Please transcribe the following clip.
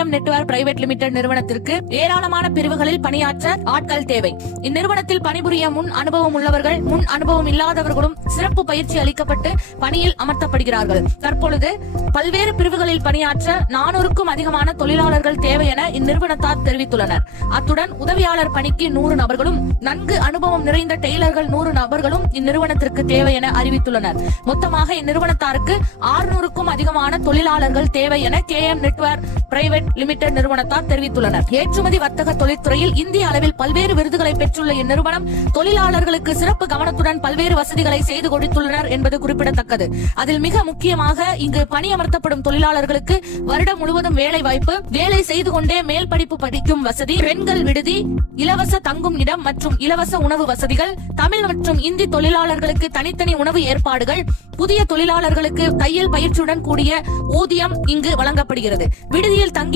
KM network private limited நிறுவனத்திற்கு ஏராளமான பிரிவுகளில் பணியாற்ற ஆட்கள் தேவை. இந்நிறுவனத்தில் பணிபுரிய முன் அனுபவம் உள்ளவர்கள், முன் அனுபவம் இல்லாதவர்களும் சிறப்பு பயிற்சி அளிக்கப்பட்டு பணியில் அமர்த்தப்படுகிறார்கள். தற்பொழுது பல்வேறு பிரிவுகளில் பணியாற்ற 400க்கும் அதிகமான தொழிலாளர்கள் தேவை என இந்நிறுவனத்தார் தெரிவித்துள்ளனர். அத்துடன் உதவியாளர் பணிக்கு 100 நபர்களும், நன்கு அனுபவம் நிறைந்த டெய்லர்கள் 100 நபர்களும் இந்நிறுவனத்திற்கு தேவை என அறிவித்துள்ளனர். மொத்தமாக இந்நிறுவனத்தாருக்கு 600க்கும் அதிகமான தொழிலாளர்கள் தேவை என KM நெட்வொர்க் பிரைவேட் லிமிடெட் நிறுவனத்தார் தெரிவித்துள்ளனர். ஏற்றுமதி வர்த்தக தொழில்துறையில் இந்திய அளவில் பல்வேறு விருதுகளை பெற்றுள்ள இந்நிறுவனம் தொழிலாளர்களுக்கு சிறப்பு கவனத்துடன் பல்வேறு வசதிகளை செய்து கொடுத்துள்ளனர் என்பது குறிப்பிடத்தக்கது. அதில் மிக முக்கியமாக இங்கு பணியமர்த்தப்படும் தொழிலாளர்களுக்கு வருடம் முழுவதும் வேலை வாய்ப்பு, வேலை செய்து கொண்டே மேல் படிப்பு படிக்கும் வசதி, பெண்கள் விடுதி, இலவச தங்கும் இடம் மற்றும் இலவச உணவு வசதிகள், தமிழ் மற்றும் இந்தி தொழிலாளர்களுக்கு தனித்தனி உணவு ஏற்பாடுகள், புதிய தொழிலாளர்களுக்கு தையல் பயிற்சியுடன் கூடிய ஊதியம் இங்கு வழங்கப்படுகிறது. விடுதியில் தங்கி